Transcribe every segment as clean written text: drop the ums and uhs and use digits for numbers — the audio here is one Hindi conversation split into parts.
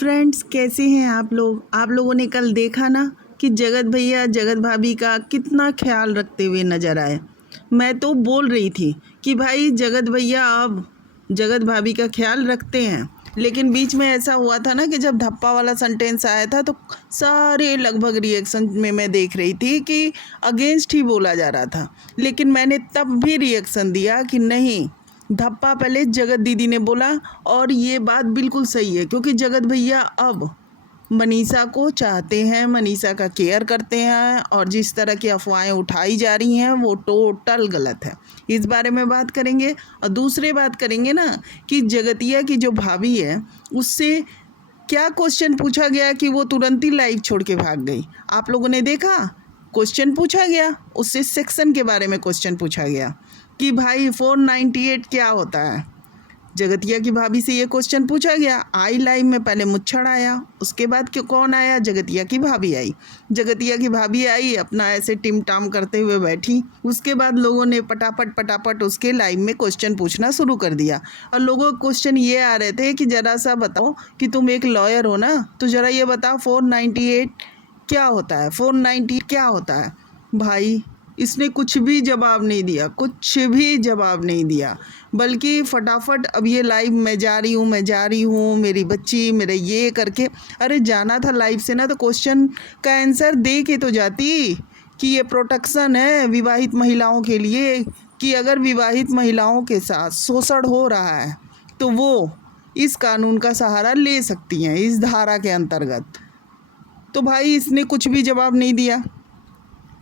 फ्रेंड्स, कैसे हैं आप लोग। आप लोगों ने कल देखा ना कि जगत भैया जगत भाभी का कितना ख्याल रखते हुए नज़र आए। मैं तो बोल रही थी कि भाई जगत भैया अब जगत भाभी का ख्याल रखते हैं, लेकिन बीच में ऐसा हुआ था ना कि जब धप्पा वाला सेंटेंस आया था तो सारे लगभग रिएक्शन में मैं देख रही थी कि अगेंस्ट ही बोला जा रहा था। लेकिन मैंने तब भी रिएक्शन दिया कि नहीं, धप्पा पहले जगत दीदी ने बोला और ये बात बिल्कुल सही है, क्योंकि जगत भैया अब मनीषा को चाहते हैं, मनीषा का केयर करते हैं, और जिस तरह की अफवाहें उठाई जा रही हैं वो टोटल गलत है। इस बारे में बात करेंगे। और दूसरी बात करेंगे ना कि जगतिया की जो भाभी है उससे क्या क्वेश्चन पूछा गया कि वो तुरंत ही लाइव छोड़ के भाग गई। आप लोगों ने देखा, क्वेश्चन पूछा गया उससे, सेक्शन के बारे में क्वेश्चन पूछा गया कि भाई 498 क्या होता है। जगतिया की भाभी से ये क्वेश्चन पूछा गया। आई लाइव में पहले मुच्छड़ आया, उसके बाद क्यों कौन आया, जगतिया की भाभी आई। जगतिया की भाभी आई, अपना ऐसे टिम टाम करते हुए बैठी। उसके बाद लोगों ने पटापट उसके लाइव में क्वेश्चन पूछना शुरू कर दिया। और लोगों को क्वेश्चन ये आ रहे थे कि ज़रा सा बताओ कि तुम एक लॉयर हो ना, तो ज़रा ये बताओ 498 क्या होता है, 498 क्या होता है। भाई इसने कुछ भी जवाब नहीं दिया, कुछ भी जवाब नहीं दिया, बल्कि फटाफट अब ये लाइव मैं जा रही हूँ मेरी बच्ची मेरे ये करके। अरे जाना था लाइव से ना तो क्वेश्चन का आंसर दे के तो जाती कि ये प्रोटेक्शन है विवाहित महिलाओं के लिए, कि अगर विवाहित महिलाओं के साथ शोषण हो रहा है तो वो इस कानून का सहारा ले सकती हैं, इस धारा के अंतर्गत। तो भाई इसने कुछ भी जवाब नहीं दिया,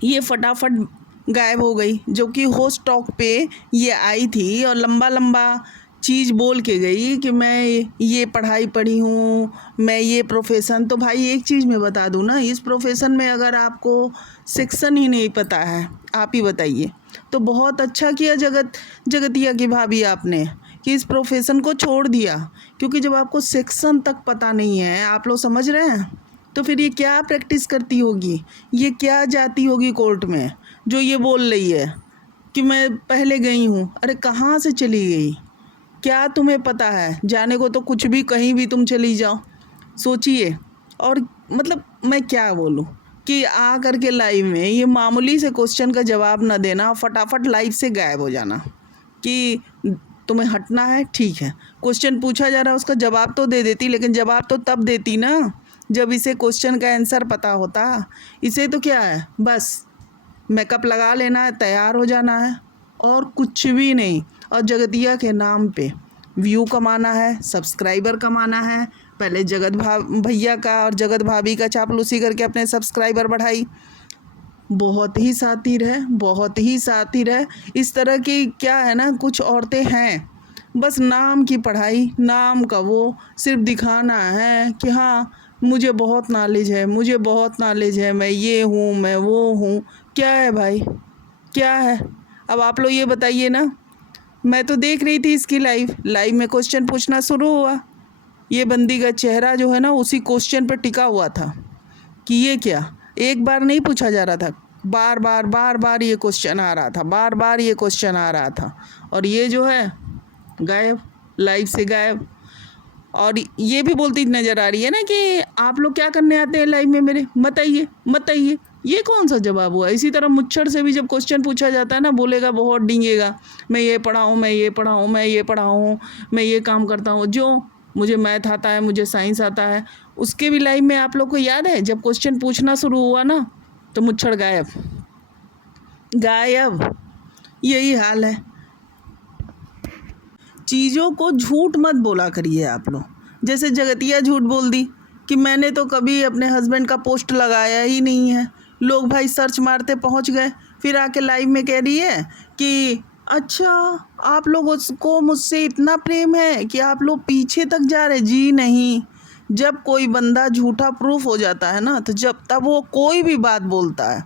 ये फटाफट गायब हो गई। जो कि होस्ट टॉक पे ये आई थी और लंबा लंबा चीज़ बोल के गई कि मैं ये पढ़ाई पढ़ी हूँ, मैं ये प्रोफेशन। तो भाई एक चीज़ मैं बता दूँ ना, इस प्रोफेशन में अगर आपको सेक्शन ही नहीं पता है, आप ही बताइए। तो बहुत अच्छा किया जगतिया की भाभी आपने कि इस प्रोफेशन को छोड़ दिया, क्योंकि जब आपको सेक्शन तक पता नहीं है, आप लोग समझ रहे हैं, तो फिर ये क्या प्रैक्टिस करती होगी, ये क्या जाती होगी कोर्ट में जो ये बोल रही है कि मैं पहले गई हूँ। अरे कहाँ से चली गई, क्या तुम्हें पता है। जाने को तो कुछ भी कहीं भी तुम चली जाओ, सोचिए। और मतलब मैं क्या बोलूँ कि आ करके लाइव में ये मामूली से क्वेश्चन का जवाब ना देना, फटाफट लाइव से गायब हो जाना कि तुम्हें हटना है, ठीक है। क्वेश्चन पूछा जा रहा है उसका जवाब तो दे देती, लेकिन जवाब तो तब देती ना जब इसे क्वेश्चन का आंसर पता होता। इसे तो क्या है, बस मेकअप लगा लेना है, तैयार हो जाना है और कुछ भी नहीं। और जगतिया के नाम पे व्यू कमाना है, सब्सक्राइबर कमाना है। पहले जगत भैया का और जगत भाभी का चापलूसी करके अपने सब्सक्राइबर बढ़ाई। बहुत ही शातिर है, बहुत ही शातिर है। इस तरह की क्या है ना, कुछ औरतें हैं बस नाम की पढ़ाई, नाम का वो सिर्फ दिखाना है कि हाँ मुझे बहुत नॉलेज है, मुझे बहुत नॉलेज है, मैं ये हूँ मैं वो हूँ। क्या है भाई, क्या है। अब आप लोग ये बताइए ना। मैं तो देख रही थी इसकी लाइव में क्वेश्चन पूछना शुरू हुआ, ये बंदी का चेहरा जो है ना उसी क्वेश्चन पर टिका हुआ था कि ये क्या। एक बार नहीं पूछा जा रहा था, बार बार ये क्वेश्चन आ रहा था, बार बार ये क्वेश्चन आ रहा था। और ये जो है गायब, लाइव से गायब। और ये भी बोलती नज़र आ रही है ना कि आप लोग क्या करने आते हैं लाइव में मेरे, मत आइए मत आइए। ये कौन सा जवाब हुआ। इसी तरह मुच्छड़ से भी जब क्वेश्चन पूछा जाता है ना, बोलेगा बहुत डींगेगा, मैं ये पढ़ा हूँ मैं ये पढ़ा हूँ मैं ये पढ़ा हूँ मैं ये काम करता हूँ, जो मुझे मैथ आता है मुझे साइंस आता है। उसके भी लाइव में आप लोग को याद है जब क्वेश्चन पूछना शुरू हुआ ना तो मुच्छड़ गायब गायब। यही हाल है। चीज़ों को झूठ मत बोला करिए आप लोग। जैसे जगतिया झूठ बोल दी कि मैंने तो कभी अपने हस्बैंड का पोस्ट लगाया ही नहीं है। लोग भाई सर्च मारते पहुंच गए, फिर आके लाइव में कह रही है कि अच्छा आप लोगों को मुझसे इतना प्रेम है कि आप लोग पीछे तक जा रहे। जी नहीं, जब कोई बंदा झूठा प्रूफ हो जाता है ना, तो जब तब वो कोई भी बात बोलता है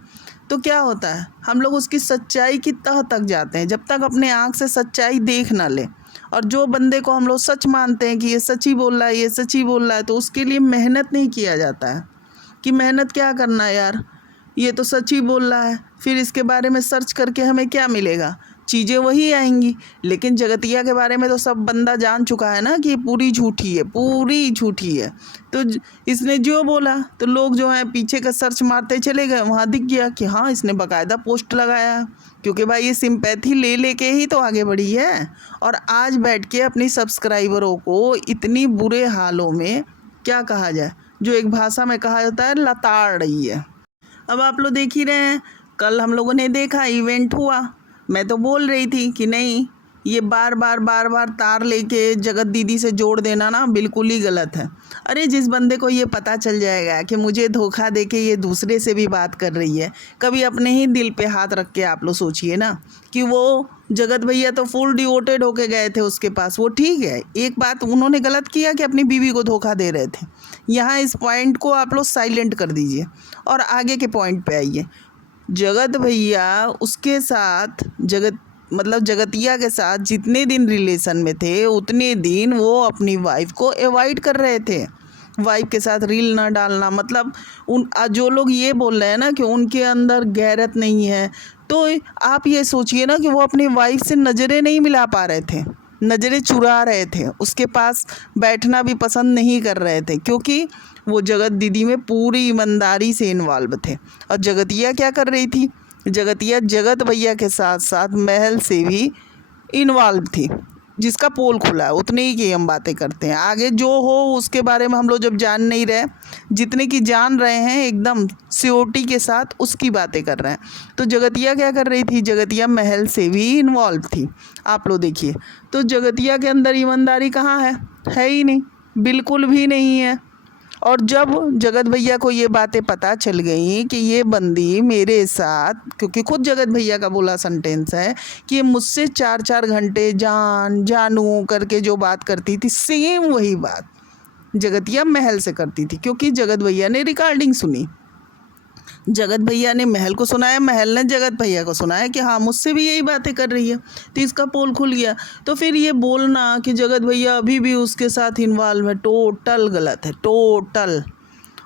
तो क्या होता है, हम लोग उसकी सच्चाई की तह तक जाते हैं जब तक अपने आँख से सच्चाई देख ना ले। और जो बंदे को हम लोग सच मानते हैं कि ये सच ही बोल रहा है, ये सच ही बोल रहा है, तो उसके लिए मेहनत नहीं किया जाता है कि मेहनत क्या करना है यार, ये तो सच ही बोल रहा है, फिर इसके बारे में सर्च करके हमें क्या मिलेगा, चीज़ें वही आएंगी। लेकिन जगतिया के बारे में तो सब बंदा जान चुका है ना कि ये पूरी झूठी है, पूरी झूठी है। तो इसने जो बोला तो लोग जो है पीछे का सर्च मारते चले गए, वहाँ दिख गया कि हाँ इसने बाकायदा पोस्ट लगाया है, क्योंकि भाई ये सिंपैथी ले लेके ही तो आगे बढ़ी है। और आज बैठ के अपनी सब्सक्राइबरों को इतनी बुरे हालों में, क्या कहा जाए, जो एक भाषा में कहा जाता है, लताड़ रही है। अब आप लोग देख ही रहे हैं, कल हम लोगों ने देखा इवेंट हुआ। मैं तो बोल रही थी कि नहीं, ये बार बार तार लेके जगत दीदी से जोड़ देना ना बिल्कुल ही गलत है। अरे जिस बंदे को ये पता चल जाएगा कि मुझे धोखा देके ये दूसरे से भी बात कर रही है, कभी अपने ही दिल पे हाथ रख के आप लोग सोचिए ना कि वो जगत भैया तो फुल डिवोटेड होके गए थे उसके पास। वो ठीक है, एक बात उन्होंने गलत किया कि अपनी बीवी को धोखा दे रहे थे। यहाँ इस पॉइंट को आप लोग साइलेंट कर दीजिए और आगे के पॉइंट पे आइए। जगत भैया उसके साथ जगतिया के साथ जितने दिन रिलेशन में थे उतने दिन वो अपनी वाइफ को अवॉइड कर रहे थे। वाइफ के साथ रील ना डालना, मतलब जो लोग ये बोल रहे हैं ना कि उनके अंदर गैरत नहीं है, तो आप ये सोचिए ना कि वो अपनी वाइफ से नज़रें नहीं मिला पा रहे थे, नज़रें चुरा रहे थे, उसके पास बैठना भी पसंद नहीं कर रहे थे, क्योंकि वो जगत दीदी में पूरी ईमानदारी से इन्वॉल्व थे। और जगतिया क्या कर रही थी, जगतिया जगत भैया के साथ साथ महल से भी इन्वॉल्व थी, जिसका पोल खुला है उतने ही की हम बातें करते हैं। आगे जो हो उसके बारे में हम लोग जब जान नहीं रहे, जितने की जान रहे हैं एकदम सियोरिटी के साथ उसकी बातें कर रहे हैं। तो जगतिया क्या कर रही थी, जगतिया महल से भी इन्वॉल्व थी। आप लोग देखिए, तो जगतिया के अंदर ईमानदारी कहाँ है ही नहीं, बिल्कुल भी नहीं है। और जब जगत भैया को ये बातें पता चल गई कि ये बंदी मेरे साथ, क्योंकि खुद जगत भैया का बोला सेंटेंस है कि ये मुझसे 4-4 घंटे जानू करके जो बात करती थी, सेम वही बात जगतिया महल से करती थी, क्योंकि जगत भैया ने रिकॉर्डिंग सुनी। जगत भैया ने महल को सुनाया, महल ने जगत भैया को सुनाया कि हाँ मुझसे भी यही बातें कर रही है। तो इसका पोल खुल गया। तो फिर ये बोलना कि जगत भैया अभी भी उसके साथ इन्वॉल्व है, टोटल गलत है, टोटल।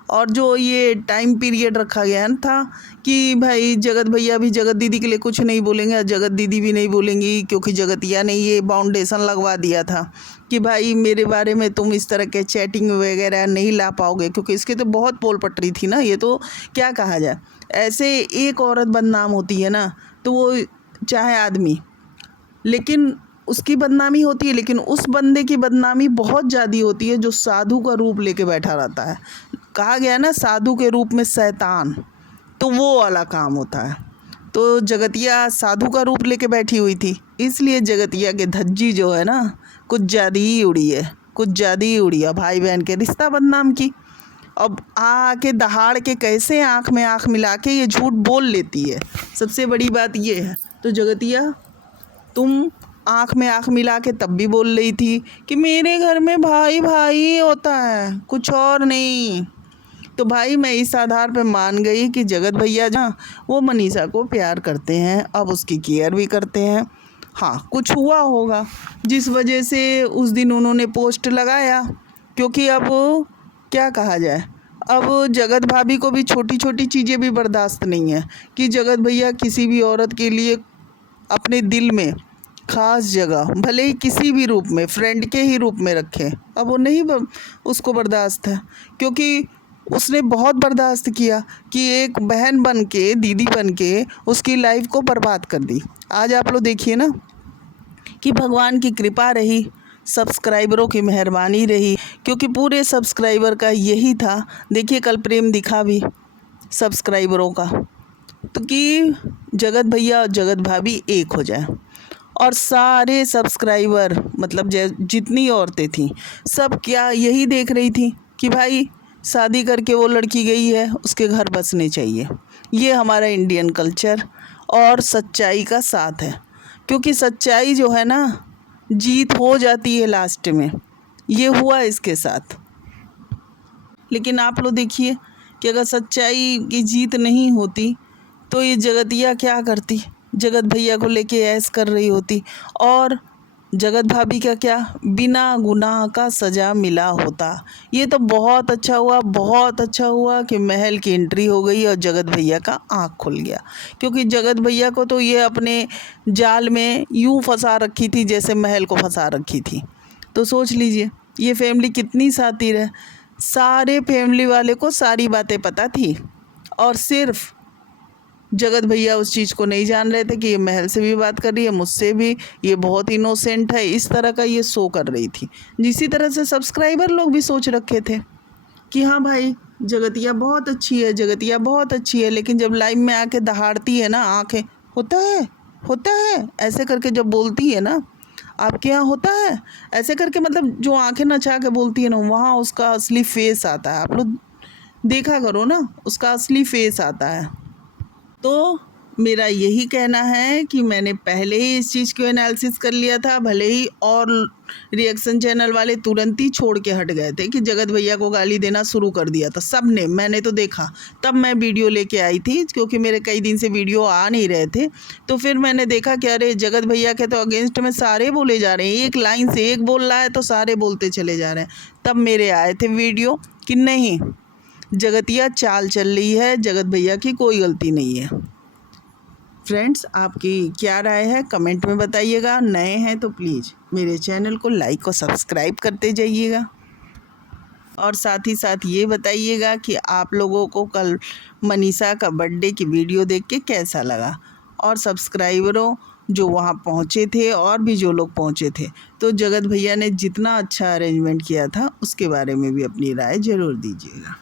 और जो ये टाइम पीरियड रखा गया था कि भाई जगत भैया भी जगत दीदी के लिए कुछ नहीं बोलेंगे और जगत दीदी भी नहीं बोलेंगी, क्योंकि जगतिया ने ये बाउंडेशन लगवा दिया था कि भाई मेरे बारे में तुम इस तरह के चैटिंग वगैरह नहीं ला पाओगे, क्योंकि इसके तो बहुत पोल पटरी थी ना। ये तो क्या कहा जाए, ऐसे एक औरत बदनाम होती है ना तो वो चाहे आदमी, लेकिन उसकी बदनामी होती है, लेकिन उस बंदे की बदनामी बहुत ज़्यादा होती है जो साधु का रूप लेके बैठा रहता है। कहा गया ना साधु के रूप में शैतान, तो वो वाला काम होता है। तो जगतिया साधु का रूप लेके बैठी हुई थी, इसलिए जगतिया के धज्जी जो है ना कुछ ज़्यादा ही उड़ी है, कुछ ज़्यादा ही उड़ी है। भाई बहन के रिश्ता बदनाम की, अब आके दहाड़ के कैसे आँख में आँख मिला के ये झूठ बोल लेती है। सबसे बड़ी बात ये है। तो जगतिया तुम आँख में आँख मिला के तब भी बोल रही थी कि मेरे घर में भाई भाई होता है, कुछ और नहीं। तो भाई मैं इस आधार पे मान गई कि जगत भैया जहाँ वो मनीषा को प्यार करते हैं, अब उसकी केयर भी करते हैं। हाँ कुछ हुआ होगा जिस वजह से उस दिन उन्होंने पोस्ट लगाया, क्योंकि अब क्या कहा जाए, अब जगत भाभी को भी छोटी छोटी चीज़ें भी बर्दाश्त नहीं है कि जगत भैया किसी भी औरत के लिए अपने दिल में ख़ास जगह भले ही किसी भी रूप में, फ्रेंड के ही रूप में रखें। अब वो नहीं उसको बर्दाश्त है, क्योंकि उसने बहुत बर्दाश्त किया कि एक बहन बन के, दीदी बन के उसकी लाइफ को बर्बाद कर दी। आज आप लोग देखिए ना कि भगवान की कृपा रही, सब्सक्राइबरों की मेहरबानी रही, क्योंकि पूरे सब्सक्राइबर का यही था। देखिए कल प्रेम दिखा भी सब्सक्राइबरों का, तो कि जगत भैया और जगत भाभी एक हो जाए। और सारे सब्सक्राइबर मतलब जितनी औरतें थीं सब क्या यही देख रही थी कि भाई शादी करके वो लड़की गई है, उसके घर बसने चाहिए। ये हमारा इंडियन कल्चर और सच्चाई का साथ है, क्योंकि सच्चाई जो है ना जीत हो जाती है लास्ट में। ये हुआ इसके साथ। लेकिन आप लोग देखिए कि अगर सच्चाई की जीत नहीं होती तो ये जगतिया क्या करती, जगत भैया को लेके ऐश कर रही होती। और जगत भाभी का क्या, बिना गुनाह का सज़ा मिला होता। ये तो बहुत अच्छा हुआ, बहुत अच्छा हुआ कि महल की एंट्री हो गई और जगत भैया का आँख खुल गया, क्योंकि जगत भैया को तो ये अपने जाल में यूं फंसा रखी थी जैसे महल को फंसा रखी थी। तो सोच लीजिए ये फैमिली कितनी शातिर है, सारे फैमिली वाले को सारी बातें पता थी और सिर्फ जगत भैया उस चीज़ को नहीं जान रहे थे कि ये महल से भी बात कर रही है, मुझसे भी, ये बहुत इनोसेंट है, इस तरह का ये शो कर रही थी। जिसी तरह से सब्सक्राइबर लोग भी सोच रखे थे कि हाँ भाई जगतिया बहुत अच्छी है, जगतिया बहुत अच्छी है, लेकिन जब लाइव में आके दहाड़ती है ना आंखें, होता है ऐसे करके जब बोलती है ना, आपके यहाँ होता है ऐसे करके, मतलब जो आंखें नचा के बोलती है ना, वहाँ उसका असली फेस आता है। आप लोग देखा करो ना, उसका असली फेस आता है। तो मेरा यही कहना है कि मैंने पहले ही इस चीज़ को एनालिसिस कर लिया था, भले ही और रिएक्शन चैनल वाले तुरंत ही छोड़ के हट गए थे कि जगत भैया को गाली देना शुरू कर दिया था सब ने, मैंने तो देखा, तब मैं वीडियो लेके आई थी क्योंकि मेरे कई दिन से वीडियो आ नहीं रहे थे। तो फिर मैंने देखा कि अरे जगत भैया के तो अगेंस्ट में सारे बोले जा रहे हैं, एक लाइन से एक बोल रहा है तो सारे बोलते चले जा रहे हैं। तब मेरे आए थे वीडियो कि नहीं, जगतिया चाल चल रही है, जगत भैया की कोई गलती नहीं है। फ्रेंड्स, आपकी क्या राय है कमेंट में बताइएगा। नए हैं तो प्लीज़ मेरे चैनल को लाइक और सब्सक्राइब करते जाइएगा, और साथ ही साथ ये बताइएगा कि आप लोगों को कल मनीषा का बर्थडे की वीडियो देख के कैसा लगा, और सब्सक्राइबरों जो वहाँ पहुँचे थे और भी जो लोग पहुँचे थे, तो जगत भैया ने जितना अच्छा अरेंजमेंट किया था उसके बारे में भी अपनी राय ज़रूर दीजिएगा।